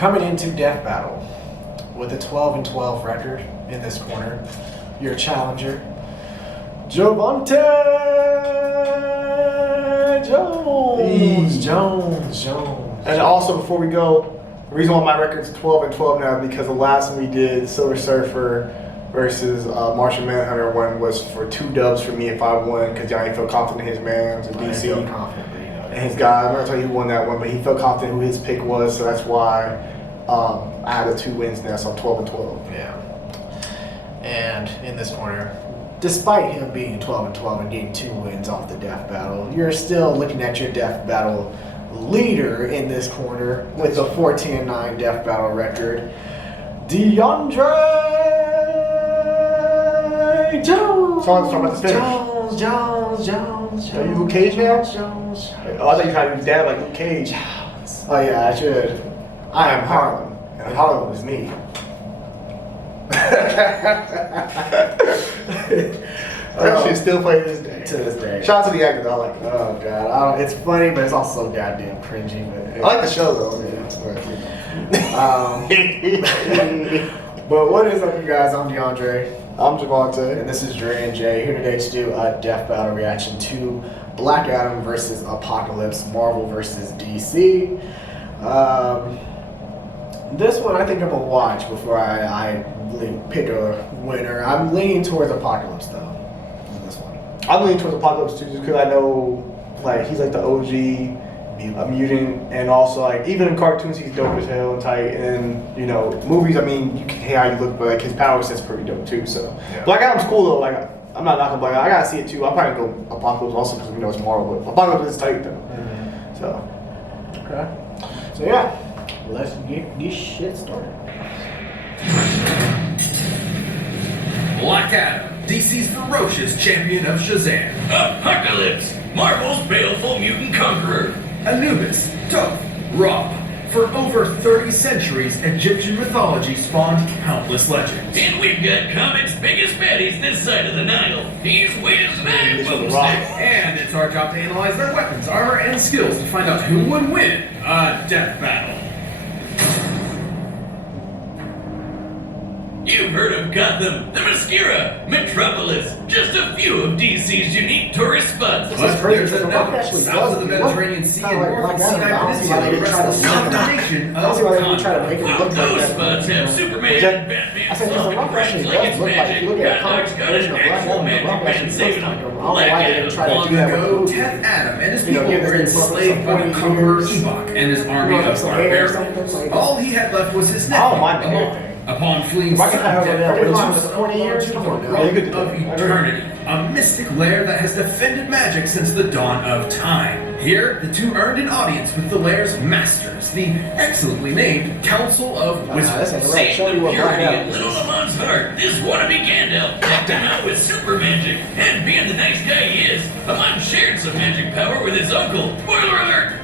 Coming into Death Battle with a 12-12 record in this corner, your challenger, Javante Jones. And also, before we go, the reason why my record's 12-12 now is because the last one we did, Silver Surfer versus Martian Manhunter, one was for 2 dubs for me if I won, because Johnny felt confident in his man, in DC. And his guy, I'm not telling you who won that one, but he felt confident who his pick was, so that's why I had the 2 wins now, so I'm 12-12. Yeah. And in this corner, despite him being 12-12 and getting 2 wins off the Death Battle, you're still looking at your Death Battle leader in this corner with a 14-9 Death Battle record, DeAndre Jones. So I'm about to finish. Jones. Are you Luke Cage now? Jones. Oh, I thought you tried to be dad like Luke Cage. Oh yeah, I should. I am Harlem, and Harlem is me. That shit still playing this day. To this day. Shout out to the actor though, I like it. Oh god, it's funny, but it's also goddamn cringy. But I like the show though. But what is up, you guys? I'm DeAndre. I'm Javante. And this is Dre and Jay here today to do a Death Battle reaction to Black Adam versus Apocalypse, Marvel versus DC. This one I think I'm gonna watch before I pick a winner. I'm leaning towards Apocalypse though. In this one, I'm leaning towards Apocalypse too, just because I know like he's like the OG mutant, and also like even in cartoons he's dope as hell and tight, and you know movies. I mean, you can hate how you look, but like his power set's pretty dope too. So yeah. Black Adam's cool though. Like I'm not knocking Black Adam. I gotta see it too. I'll probably go Apocalypse also because we know it's Marvel, but Apocalypse is tight though. Mm-hmm. So okay. So yeah, let's get this shit started. Black Adam, DC's ferocious champion of Shazam. Apocalypse, Marvel's baleful mutant conqueror. Anubis, Thoth, Ra. For over 30 centuries, Egyptian mythology spawned countless legends. And we've got comics' biggest baddies this side of the Nile. He's Wiz Man And it's our job to analyze their weapons, armor, and skills to find out who would win a death battle. You've heard of Gotham, the Mascara, Metropolis, just a few of DC's unique tourist spots. But there's another, south of the Mediterranean Sea and north of the Sinai Peninsula, the rest of the combination of Those spots have Superman and Batman solving crimes like it's magic. God's got an actual magic man saving them. Black Adam. Long ago, Death Adam and his people were enslaved by the conqueror Ebok and his army of barbarians. All he had left was his nephew, Amon. Upon fleeing Why can't I have Death that? was It's just 20 years to the before. realm Yeah, you could do of it. eternity, a mystic lair that has defended magic since the dawn of time. Here, the two earned an audience with the lair's masters, the excellently named Council of Wizards. Seeing the purity in little Lamont's heart, this wannabe Gandalf decked him out with super magic. And being the nice guy he is, Lamont shared some magic power with his uncle. Spoiler alert!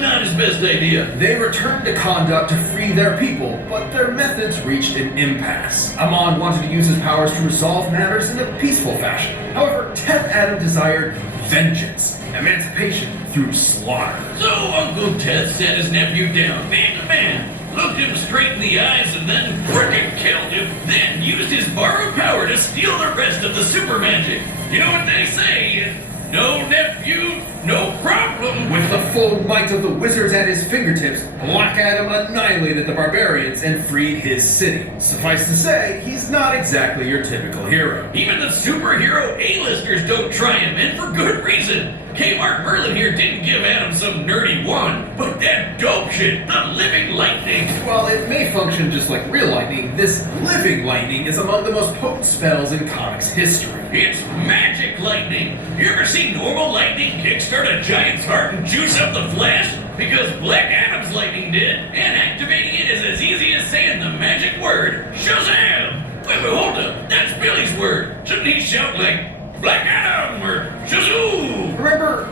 Not his best idea. They returned to Kondak to free their people, but their methods reached an impasse. Amon wanted to use his powers to resolve matters in a peaceful fashion. However, Death Adam desired vengeance, emancipation through slaughter. So Uncle Ted sat his nephew down, man to man, looked him straight in the eyes, and then frickin' killed him. Then used his borrowed power to steal the rest of the super magic. You know what they say? No nephew, no problem. With the full might of the wizards at his fingertips, Black Adam annihilated the barbarians and freed his city. Suffice to say, he's not exactly your typical hero. Even the superhero A-listers don't try him, and for good reason. Kmart Merlin here didn't give Adam some nerdy wand, but that dope shit, the living lightning. While it may function just like real lightning, this living lightning is among the most potent spells in comics history. It's magic lightning. You ever see normal lightning kickstart a giant's heart and juice up the Flash? Because Black Adam's lightning did, and activating it is as easy as saying the magic word, Shazam! Wait, hold up, that's Billy's word. Shouldn't he shout like, Black Adam or Shazoo? Remember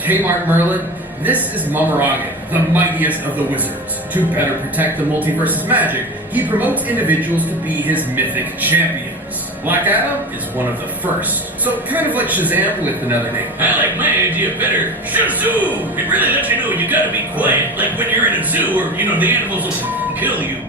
Kmart Merlin? This is Mamaragan, the mightiest of the wizards. To better protect the multiverse's magic, he promotes individuals to be his mythic champion. used. Black Adam is one of the first, so kind of like Shazam with another name. I like my idea better. Shazoo! It really lets you know you gotta be quiet, like when you're in a zoo or, the animals will kill you.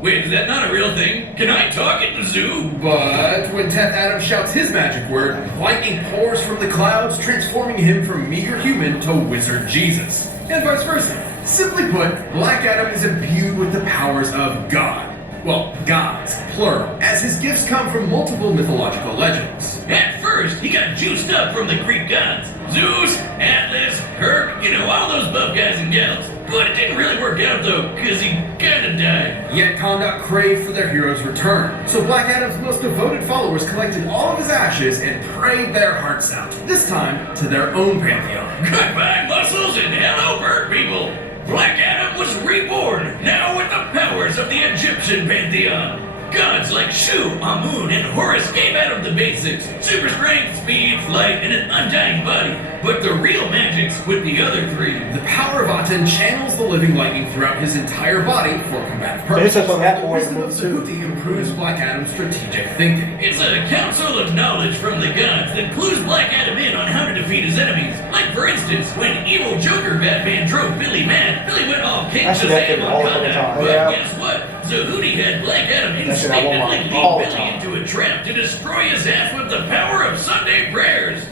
Wait, is that not a real thing? Can I talk in the zoo? But when Teth Adam shouts his magic word, lightning pours from the clouds, transforming him from meager human to wizard Jesus. And vice versa. Simply put, Black Adam is imbued with the powers of God. Well, gods, plural, as his gifts come from multiple mythological legends. At first, he got juiced up from the Greek gods. Zeus, Atlas, Herc, all those buff guys and gals. But it didn't really work out though, cause he kinda died. Yet Kahndaq craved for their hero's return. So Black Adam's most devoted followers collected all of his ashes and prayed their hearts out. This time, to their own pantheon. Goodbye, muscles, and hello, bird people! Black Adam was reborn, now with the powers of the Egyptian pantheon. Gods like Shu, Amun, and Horus gave Adam the basics: super strength, speed, flight, and an undying body. But the real magic's with the other three. The power of Aten channels the living lightning throughout his entire body for combative They purposes. touched on that The more in wisdom of movie two. Zehuti improves Black Adam's strategic thinking. It's a council of knowledge from the gods that clues Black Adam in on how to defeat his enemies. Like, for instance, when evil Joker Batman drove Billy mad, Billy went all King That shit that Shazam came on all the Kahndaq. time, But yeah. guess what? Zehuti had Black Adam That shit I want instinctively all lead the Billy time. into a trap to destroy his ass with the power of Sunday prayers.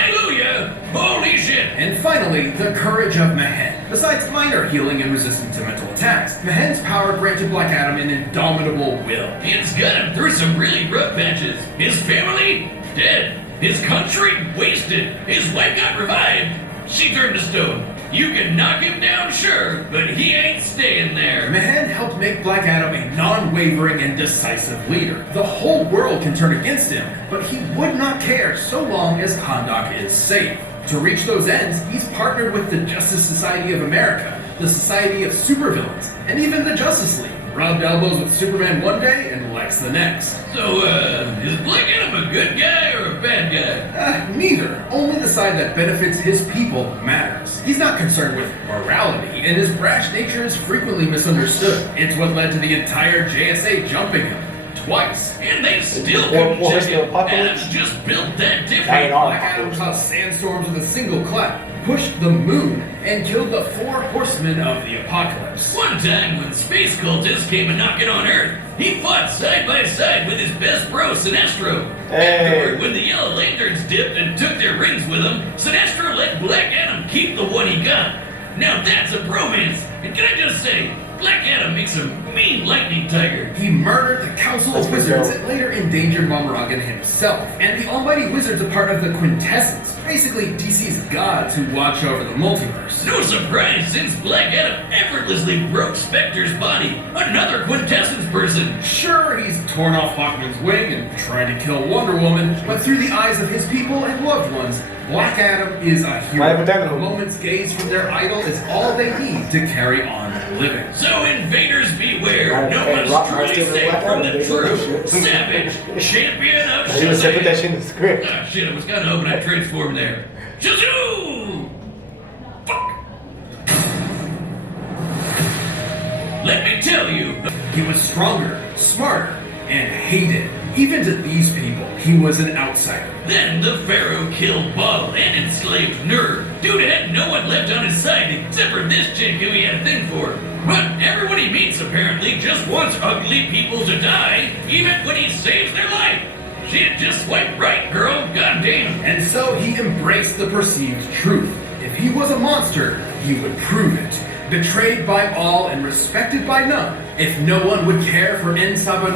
Hallelujah! Holy shit! And finally, the courage of Mehen. Besides minor healing and resistance to mental attacks, Mehen's power granted Black Adam an indomitable will. It's got him through some really rough patches. His family, dead. His country, wasted. His wife got revived. She turned to stone. You can knock him down, sure, but he ain't staying there. Mehen helped make Black Adam a non-wavering and decisive leader. The whole world can turn against him, but he would not care so long as Kahndaq is safe. To reach those ends, he's partnered with the Justice Society of America, the Society of Supervillains, and even the Justice League. Rubbed elbows with Superman one day and Lex the next. So, is Black Adam a good guy or a bad guy? Neither. Only the side that benefits his people matters. He's not concerned with morality, and his brash nature is frequently misunderstood. It's what led to the entire JSA jumping him. Twice. And they still War- couldn't War check History it. Apocalypse? Adam's just built that That ain't different. our Black Adam apocalypse. caused sandstorms with a single clap, pushed the moon, and killed the 4 horsemen of the apocalypse. One time when space cultists came a knocking on Earth, he fought side by side with his best bro, Sinestro. Hey. Afterward, when the Yellow Lanterns dipped and took their rings with them, Sinestro let Black Adam keep the one he got. Now that's a bromance. And can I just say, Black Adam makes a mean lightning tiger. He murdered the Council That's of pretty Wizards dope. and later endangered Momorgan himself. And the Almighty Wizards are part of the Quintessence, basically DC's gods who watch over the multiverse. No surprise, since Black Adam effortlessly broke Spectre's body, another Quintessence person. Sure, he's torn off Hawkman's wing and tried to kill Wonder Woman, but through the eyes of his people and loved ones, Black Adam is a hero. Right, but then- A moment's gaze from their idol is all they need to carry on living. So invaders beware, Right, no hey, one's Rock truly Monster, safe Black from Adam, the they do true this shit. savage champion of He was said put that Shazam. shit in the script. Ah, shit, I was kinda hoping I'd transform there. Shazoo! Fuck! Let me tell you, He was stronger, smarter, and hated. Even to these people, he was an outsider. then the Pharaoh killed Bottle and enslaved Nur. Dude had no one left on his side except for this chick who he had a thing for. But everyone he meets apparently just wants ugly people to die, even when he saves their life. Shit, just swipe right, girl. Goddamn. And so he embraced the perceived truth. If he was a monster, he would prove it. Betrayed by all and respected by none, if no one would care for En Sabah,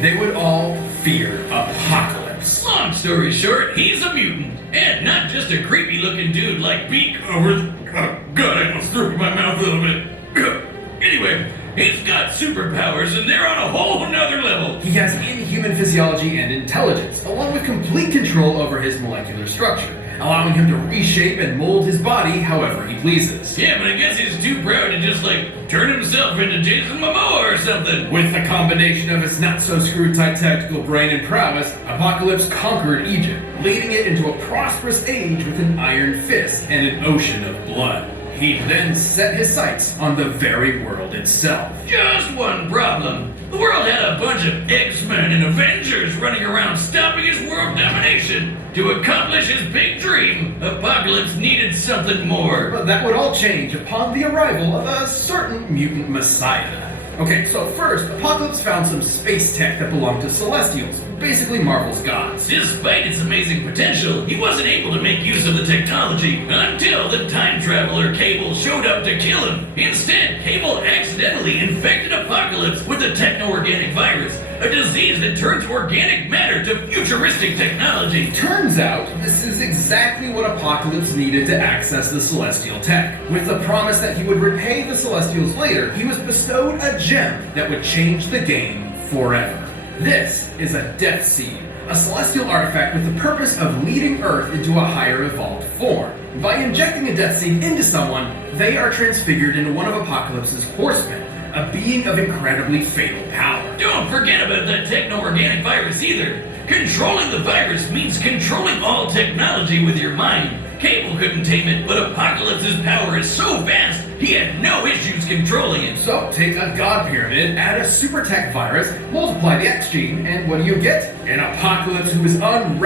they would all fear Apocalypse. Long story short, he's a mutant. And not just a creepy looking dude like Beak over the... Oh, God, I almost threw up in my mouth a little bit. Anyway, he's got superpowers and they're on a whole nother level. He has inhuman physiology and intelligence, along with complete control over his molecular structure, allowing him to reshape and mold his body however he pleases. Yeah, but I guess he's too proud to just like turn himself into Jason Momoa or something. With the combination of his not-so-screw-tight tactical brain and prowess, Apocalypse conquered Egypt, leading it into a prosperous age with an iron fist and an ocean of blood. He'd then set his sights on the very world itself. Just one problem. The world had a bunch of X-Men and Avengers running around stopping his world domination. To accomplish his big dream, Apocalypse needed something more. But that would all change upon the arrival of a certain mutant messiah. Okay, so first, Apocalypse found some space tech that belonged to Celestials, basically Marvel's gods. Despite its amazing potential, he wasn't able to make use of the technology until the time traveler Cable showed up to kill him. Instead, Cable accidentally infected Apocalypse with the techno-organic virus, a disease that turns organic matter to futuristic technology. Turns out, this is exactly what Apocalypse needed to access the Celestial tech. With the promise that he would repay the Celestials later, he was bestowed a gem that would change the game forever. This is a Death Seed, a celestial artifact with the purpose of leading Earth into a higher evolved form. By injecting a Death Seed into someone, they are transfigured into one of Apocalypse's horsemen, a being of incredibly fatal power. Don't forget about that techno-organic virus either. Controlling the virus means controlling all technology with your mind. Cable couldn't tame it, but Apocalypse's power is so vast, he had no issues controlling it. So, take a god pyramid, add a super tech virus, multiply the X gene, and what do you get? An Apocalypse who is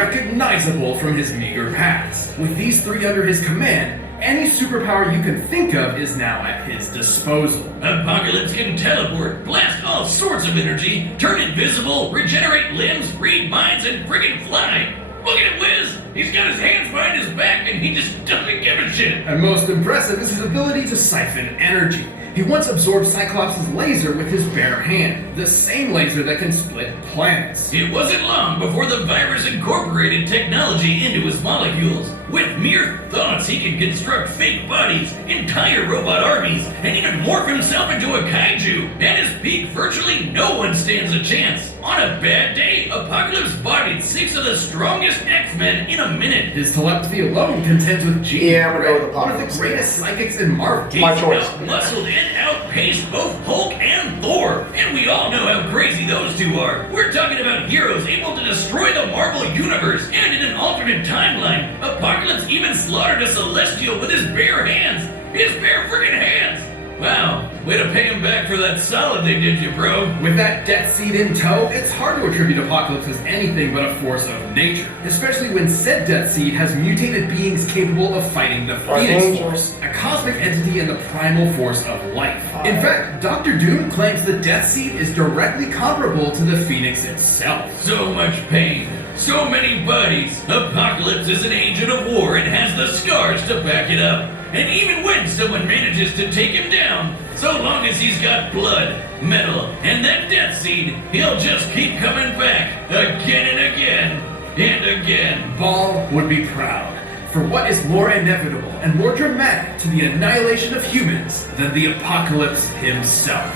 unrecognizable from his meager past. With these three under his command, any superpower you can think of is now at his disposal. Apocalypse can teleport, blast all sorts of energy, turn invisible, regenerate limbs, read minds, and friggin' fly. Look at him whiz! He's got his hands behind his back and he just doesn't give a shit. And most impressive is his ability to siphon energy. He once absorbed Cyclops' laser with his bare hand, the same laser that can split planets. It wasn't long before the virus incorporated technology into his molecules. With mere thoughts, he can construct fake bodies, entire robot armies, and even morph himself into a kaiju. At his peak, virtually no one stands a chance. On a bad day, Apocalypse bodied 6 of the strongest X-Men in a minute. His telepathy alone contends with Jean Yeah, I'm gonna go with one of Apocalypse. the greatest psychics in Marvel. He's My choice. out-muscled and outpaced both Hulk and Thor, and we all know how crazy those two are. We're talking about heroes able to destroy the Marvel Universe, and in an alternate timeline, Apocalypse even slaughtered a Celestial with his bare hands. His bare friggin' hands! Wow, way to pay him back for that solid they did you, bro. With that Death Seed in tow, it's hard to attribute Apocalypse as anything but a force of nature, especially when said Death Seed has mutated beings capable of fighting the Phoenix Archangel. Force, a cosmic entity and the primal force of life. In fact, Dr. Doom claims the Death Seed is directly comparable to the Phoenix itself. So much pain, so many bodies. Apocalypse is an agent of war and has the scars to back it up. And even when someone manages to take him down, so long as he's got blood, metal, and that Death Seed, he'll just keep coming back again and again and again. Ball would be proud. For what is more inevitable and more dramatic to the annihilation of humans than the Apocalypse himself?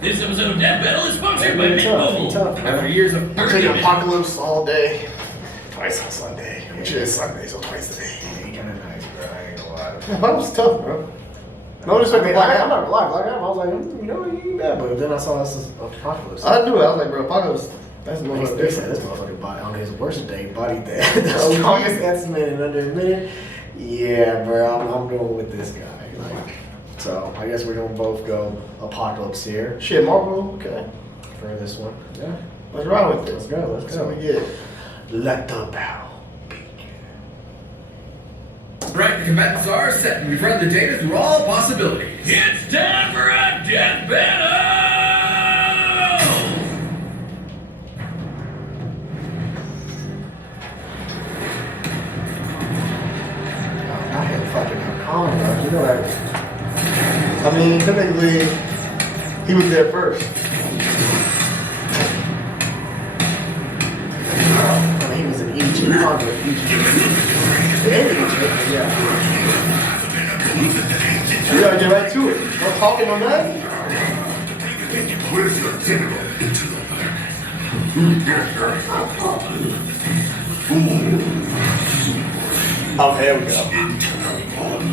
This episode of Death Battle is sponsored by Mint Tough, Mobile. tough. After years of I'm taking Apocalypse all day, twice on Sunday, which is Sunday, so twice a day. He kinda nice, bro. I ain't gonna lie. Apocalypse is tough, bro. No disrespect to I Black I'm Adam. not gonna lie, Black Adam, I was like, you know, he ain't bad, but then I saw this as Apocalypse. I knew it. I was like, bro, Apocalypse. That's the They most said this motherfucker body on his worst day, body the strongest X-Men in under a minute. Yeah, bro, I'm going with this guy. Like, so I guess we're gonna both go Apocalypse here Shit, Marvel. Okay, for this one. Yeah, let's ride with it. let's go. Let's That's what go. we get. Let the battle begin. Right, the combatants are set, and we've run the data through all possibilities. It's time for a Death Battle! I had fucking calm, bro. You know that. I mean, technically, he was there first. I mean, he was in Egypt. Egypt. Yeah. You gotta get right to it. No talking on that. Oh, there we go.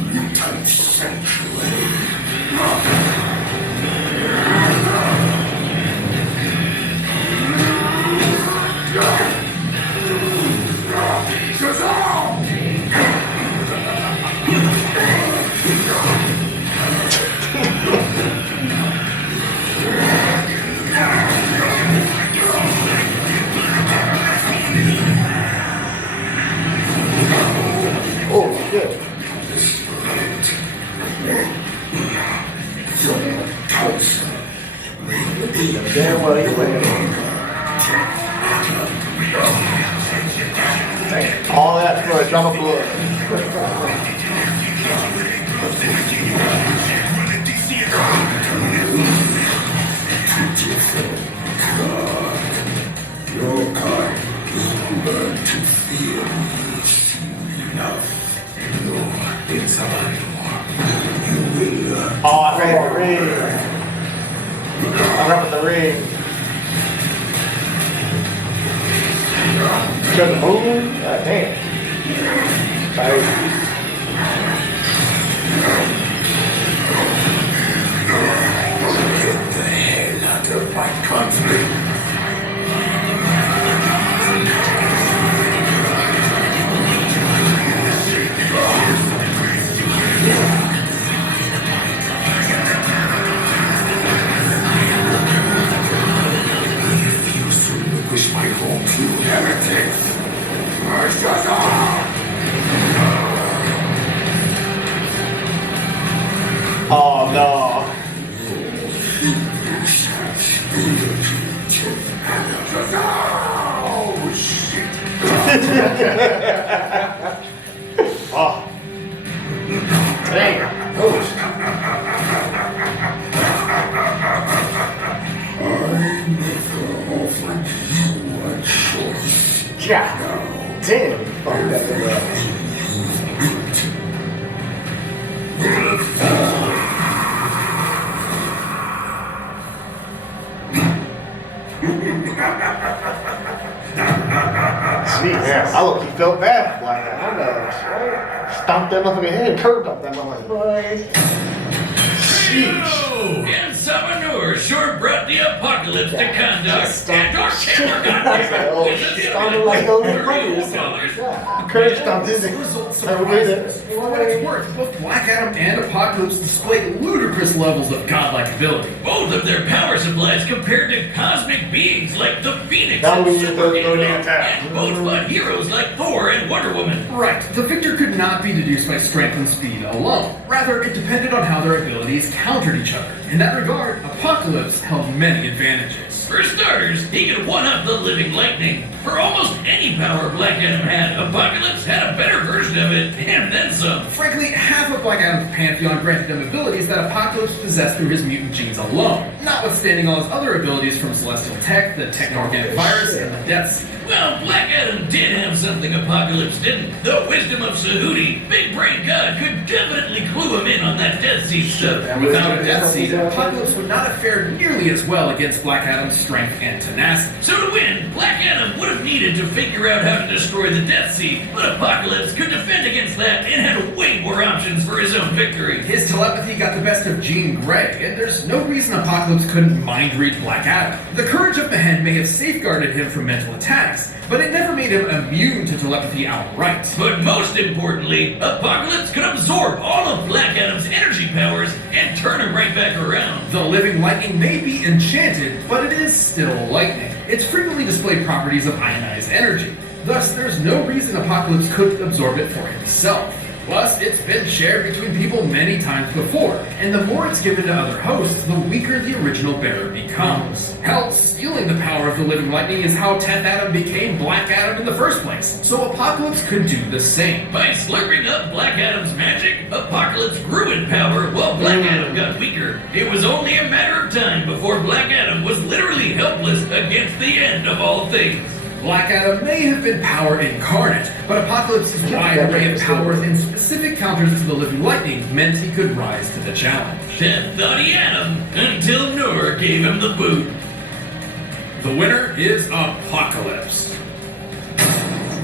Drop a blood. Your kind will learn to fear me soon enough. You're inside. You will learn. Oh, I forgot the ring. I remember the ring. Got the moon? God damn. Tight. Get the hell out of my country. Wish my home to heretics. Oh no. Oh shit! Oh. Dang. Oh. I never offered you a choice. God damn. Fuck that thing up. Yeah, I look, he felt bad. Like, I know, right? stomped that motherfucker head, curved up that motherfucker. Boy. Oh, and Sabanur sure brought the apocalypse to conduct. Just And our camera got Oh, with shit. a Sounded like those $1 money or million. something. God. Curved stomped his The head. result I would read it. surprises. For what it's worth, both Black Adam and Apocalypse displayed ludicrous levels of godlike ability. Both of their power supplies compared to cosmic beings like the Phoenix That and was the Super no Angel, damn attack. and both fought heroes like Thor and Wonder Woman. Right, the victor could not be deduced by strength and speed alone. Rather, it depended on how their abilities countered each other. In that regard, Apocalypse held many advantages. For starters, he could one-up the living lightning. For almost any power Black Adam had, Apocalypse had a better version of it, and then some. Frankly, half of Black Adam's pantheon granted him abilities that Apocalypse possessed through his mutant genes alone, notwithstanding all his other abilities from Celestial Tech, the Techno-Organic Virus, and the Death Seed. Well, Black Adam did have something Apocalypse didn't. The wisdom of Sahuti. Big Brain God could definitely clue him in on that Death Seed stuff. Without a Death Seed, Apocalypse would not have fared nearly as well against Black Adam's strength and tenacity. So to win, Black Adam would have needed to figure out how to destroy the Death Seed, but Apocalypse could defend against that and had way more options for his own victory. His telepathy got the best of Jean Grey, and there's no reason Apocalypse couldn't mind-read Black Adam. The courage of Mehen may have safeguarded him from mental attacks, but it never made him immune to telepathy outright. But most importantly, Apocalypse could absorb all of Black Adam's energy powers and turn him right back around. The living lightning may be enchanted, but it is still lightning. Its frequently displayed properties of ionized energy. Thus, there's no reason Apocalypse couldn't absorb it for himself. Plus, it's been shared between people many times before, and the more it's given to other hosts, the weaker the original bearer becomes. Hell, stealing the power of the living lightning is how 10th Adam became Black Adam in the first place, so Apocalypse could do the same. By slurping up Black Adam's magic, Apocalypse grew in power while Black Adam got weaker. It was only a matter of time before Black Adam was literally helpless against the end of all things. Black Adam may have been power incarnate, but Apocalypse's wide array of powers and specific counters to the living lightning meant he could rise to the challenge. Ted thought he had him until Noor gave him the boot. The winner is Apocalypse.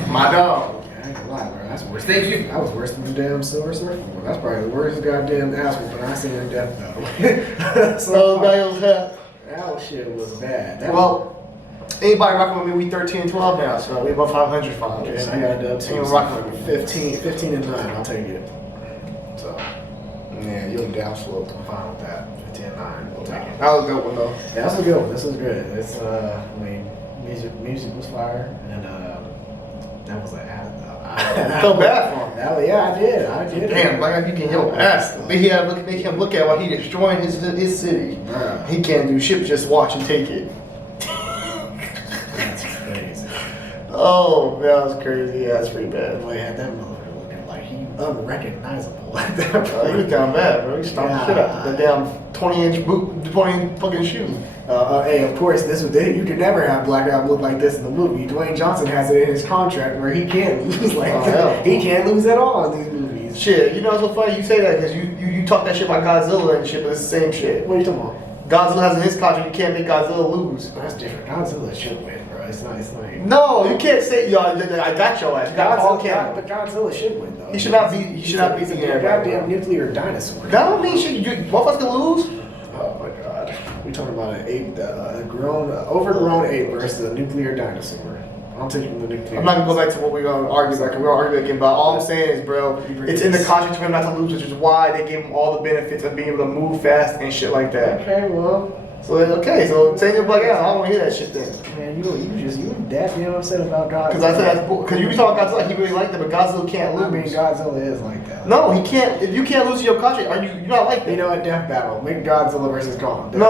My dog. I ain't gonna lie, bro. That's worse. Thank you. That was worse than the damn Silver Surfer. That's probably the worst goddamn ass whooping I seen in Death Battle. So Bales have. That shit was bad. That Well, anybody rocking with me, we 13-12 now, so we about 500 was, I got a dub too. Ain't So rocking with me. 15 and 9. I'll take it. So Yeah, you in down slope. I'm fine with that. 15 and 9. We'll take it. That was a good one though. Yeah, that's a good one. This was good. It's I mean, music was fire, and that was an ad. I felt bad for him. Yeah, I did. Damn, like you getting your ass. Make him look at while he destroying his city. Bruh. He can't do shit, but just watch and take it. That's crazy. Oh, that was crazy. Yeah, that's pretty bad. Boy, had that motherfucker looking like he unrecognizable at that He was point. down bad, bro. He stomped the shit out of that damn 20-inch boot, 20 fucking shoe. Hey, of course, you can never have Black Adam look like this in the movie. Dwayne Johnson has it in his contract where he can't lose like Oh, that. hell. He can't lose at all in these movies. Shit, you know it's so funny you say that because you talk that shit about Godzilla and shit, but it's the same shit. What are you talking about? Godzilla has in his contract you can't make Godzilla lose. That's different. Godzilla should win, bro. It's not. No, you can't say yo. I got your ass. You got all But camera. Godzilla should win though. He should not be. He should not be He's a beating goddamn everybody. nuclear dinosaur. That don't mean shit. Motherfuckers can lose. Oh my god. We talking about an ape, a overgrown ape versus a nuclear dinosaur. I'm taking the nuclear. I'm not gonna go back to what we're gonna argue about. 'Cause we're gonna argue again. But all I'm saying is, bro, it's in the contract for him not to lose, which is why they give him all the benefits of being able to move fast and shit like that. Okay, well, So so say you're Black Adam. I don't want to hear that shit then. man, you that damn upset about Godzilla. Because I said that's because you be talking Godzilla, he really liked it, but Godzilla can't lose. I mean, Godzilla is like that. No, he can't. If you can't lose your contract, you're not like that. You know what? Death Battle. Make Godzilla versus Kong. No.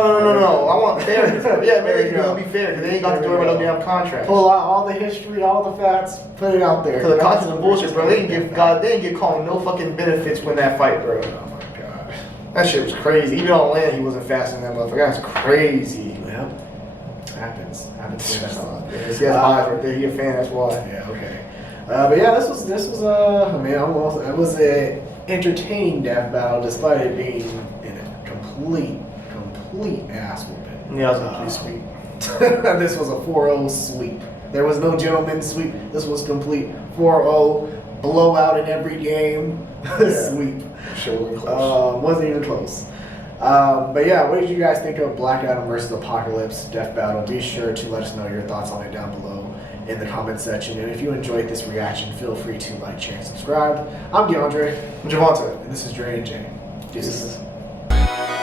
I want fairness. Yeah, There maybe you go. it'll be fair because they ain't got to There worry we about no go. damn contract. Pull out all the history, all the facts, put it out there. Because the contract is bullshit, bro. They didn't give Kong no fucking benefits when that fight, bro. Oh my god. That shit was crazy. Even on land, he wasn't fast in that motherfucker. That's crazy. Yeah. Happens. He has eyes right there. He a fan. That's why. Yeah. Okay. But yeah, this was I mean, it was a entertaining death battle despite it being in a complete ass whooping. Yeah, it was a complete sweep. This was a 4-0 sweep. There was no gentleman's sweep. This was complete 4-0 blowout in every game sweep. Sure, close. Wasn't even close. But yeah, what did you guys think of Black Adam versus Apocalypse Death Battle? Be sure to let us know your thoughts on it down below in the comment section. And if you enjoyed this reaction, feel free to like, share, and subscribe. I'm DeAndre. Javante. And this is Dre and Jay. Jesus. Jesus.